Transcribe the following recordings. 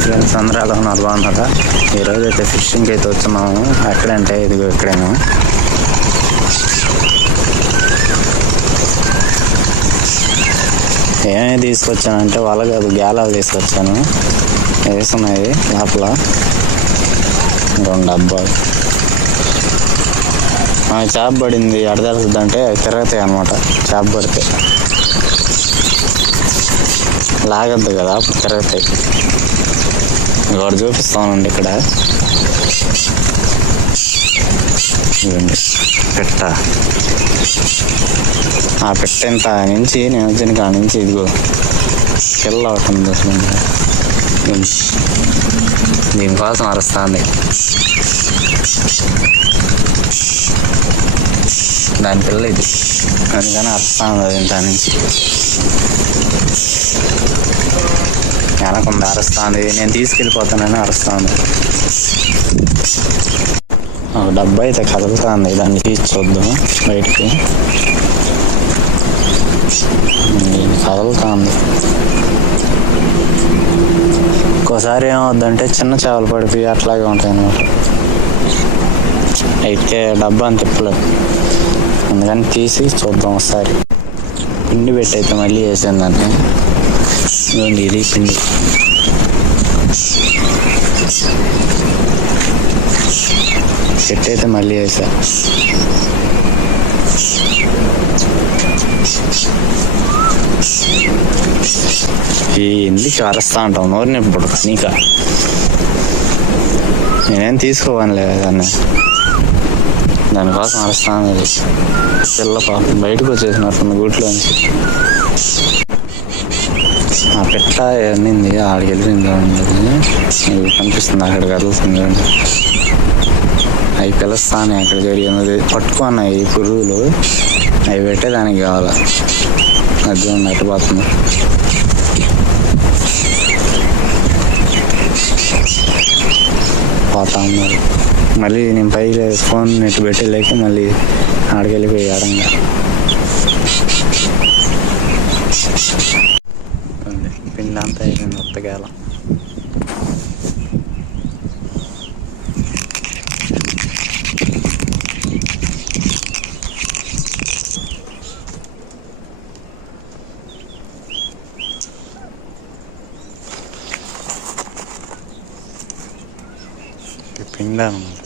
Hi friends, అందరూ ఎలా ఉన్నారు? బాగున్నారా? ఈరోజు అయితే ఫిషింగ్కి అయితే వచ్చున్నాము. ఎక్కడంటే ఇదిగో ఇక్కడేమో. ఏమేమి తీసుకొచ్చానంటే వల కాదు, గేలాలు తీసుకొచ్చాను. వేస్తున్నాయి లోపల 2 డబ్బాలు. చేప పడింది, ఎడదలుతుందంటే తిరుగుతాయి అన్నమాట. చేప పడితే లాగద్దు కదా, అప్పుడు తిరుగుతాయి. ఇంకోటి చూపిస్తానండి. ఇక్కడ పెట్ట, ఆ పెట్ట ఇంత నుంచి నేను వచ్చిన కాడ నుంచి ఇదిగో పిల్ల ఒకటి ఉంది. దీనికోసం అరుస్తుంది. దాని పిల్ల ఇది, అందుకని అరుస్తుంది. అది ఇంత నుంచి వెనకుండా అరుస్తుంది. నేను తీసుకెళ్ళిపోతానని అరుస్తుంది. ఒక డబ్బా అయితే కదులుతుంది, దాన్ని తీసి చూద్దాం బయటికి. కదులుతుంది. ఒక్కోసారి ఏమవుద్దంటే చిన్న చేపలు పడిపోయి అట్లాగే ఉంటాయి అన్నమాట. అయితే డబ్బా అని తిప్పలేదు, అందుకని తీసి చూద్దాం ఒకసారి. పిండి పెట్టి అయితే మళ్ళీ వేసాను దాన్ని. ఇదిగోండి, ఇది పిండి. పెట్టి అయితే మళ్ళీ వేసా. ఎందుకు అరుస్తా ఉంటావు? నోరు నింపుడు నీకా? నేనేం తీసుకోవాలే దాన్ని, దానికోసం అరుస్తాను. పిల్ల పాపం బయటకు వచ్చేసినట్టుంది గూట్లోంచి. ఆ పెట్ట అన్నింది, ఆడికి వెళ్ళింది. కనిపిస్తుంది అక్కడ కదులుతుంది. అవి పిలుస్తాను అక్కడ జరిగినది. పట్టుకున్నాయి పురుగులు, అవి పెట్టే దానికి కావాలా. అది అట్టు పోతుంది. పోతా ఉన్నారు. మళ్ళీ నేను పైకి ఫోన్ నెట్ పెట్టి లేక మళ్ళీ ఆడికి వెళ్ళిపోయి ఆడంగా. పిండి అంతా అయిపోయింది, ఉత్తగాల. పిండి అనమాట.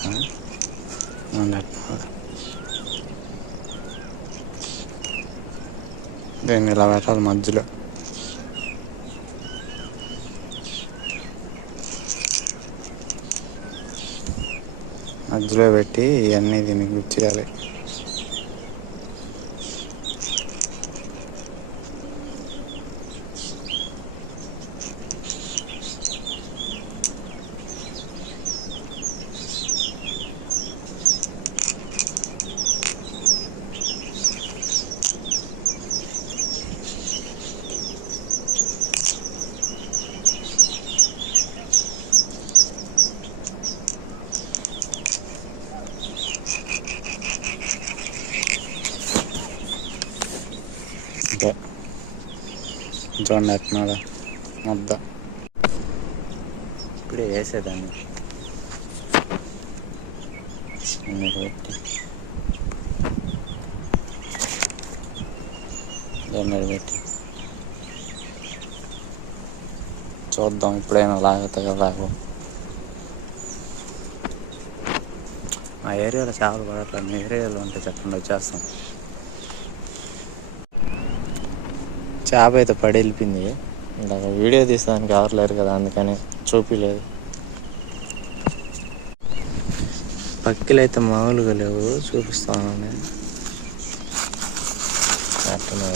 దీన్ని ఇలా పెట్టాలి మధ్యలో. మధ్యలో పెట్టి ఇవన్నీ దీనికి గుచ్చేయాలి. చూడండి ఎట్టినాడా ముద్ద. ఇప్పుడే వేసేదాన్ని దాన్ని పెట్టి చూద్దాం ఇప్పుడైనా లాగుతాయో లాగో. మా ఏరియాలో చేపలు పడట్లేదు. మీ ఏరియాలో ఉంటే చెప్పండి, వచ్చేస్తాం. చేప అయితే పడి వెళ్ళిపోయింది. ఇలా వీడియో తీసేదానికి ఎవరు లేరు కదా, అందుకని చూపించలేదు. పక్కిలు అయితే మామూలుగా లేవు, చూపిస్తాను. అట్లా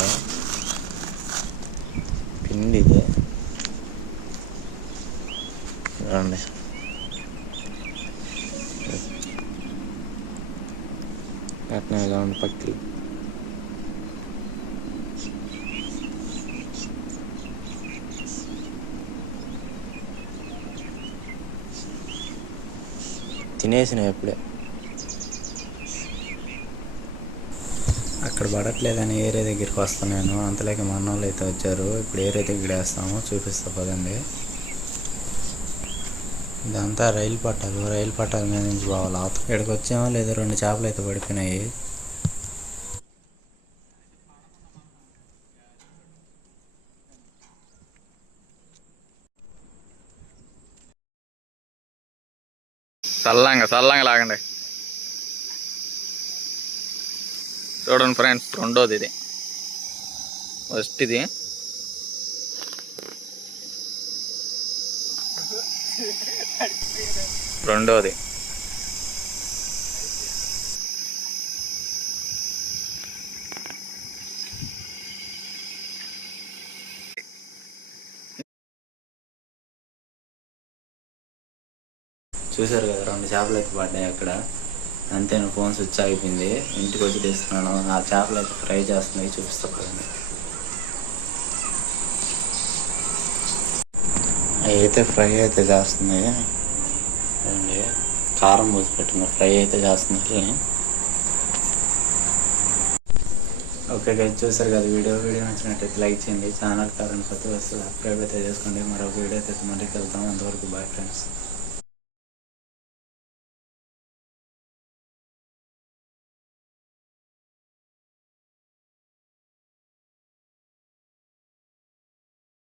పిండి ఇది చూడండి. అట్నే చూడండి పక్కిలు. తినేసినాయి ఎప్పుడే. అక్కడ పడట్లేదని ఏరియా దగ్గరికి వస్తాను నేను. అంతలోకి మా అన్న వాళ్ళు అయితే వచ్చారు. ఇప్పుడు ఏరియా దగ్గర వేస్తాము, చూపిస్తా పదండి. ఇదంతా రైలు పట్టాల మీద నుంచి పోవాలి. ఇక్కడికి వచ్చామో లేదో 2 చేపలు అయితే పడిపోయినాయి. చల్లంగా లాగండి. చూడండి ఫ్రెండ్స్, రెండోది ఇది. ఫస్ట్ ఇది, రెండోది. చూసారు కదా, 2 చేపలు అయితే పడ్డాయి అక్కడ. అంతే, ఫోన్ స్విచ్ ఆగిపోయింది. ఇంటికి వచ్చి తీస్తున్నాను. ఆ చేపలు అయితే ఫ్రై చేస్తున్నాయి, చూపిస్తా కదండి. అయితే ఫ్రై అయితే చేస్తుంది అండి, కారం పోసి పెట్టిన ఫ్రై అయితే చేస్తున్నారు. ఓకే గైస్, చూసారు కదా వీడియో నచ్చినట్టయితే లైక్ చేయండి. ఛానల్ కారణం కొత్త వస్తే సబ్స్క్రైబ్ అయితే చేసుకోండి. మరొక వీడియో అయితే మళ్ళీ వెళ్తాం. అంతవరకు బాయ్ ఫ్రెండ్స్.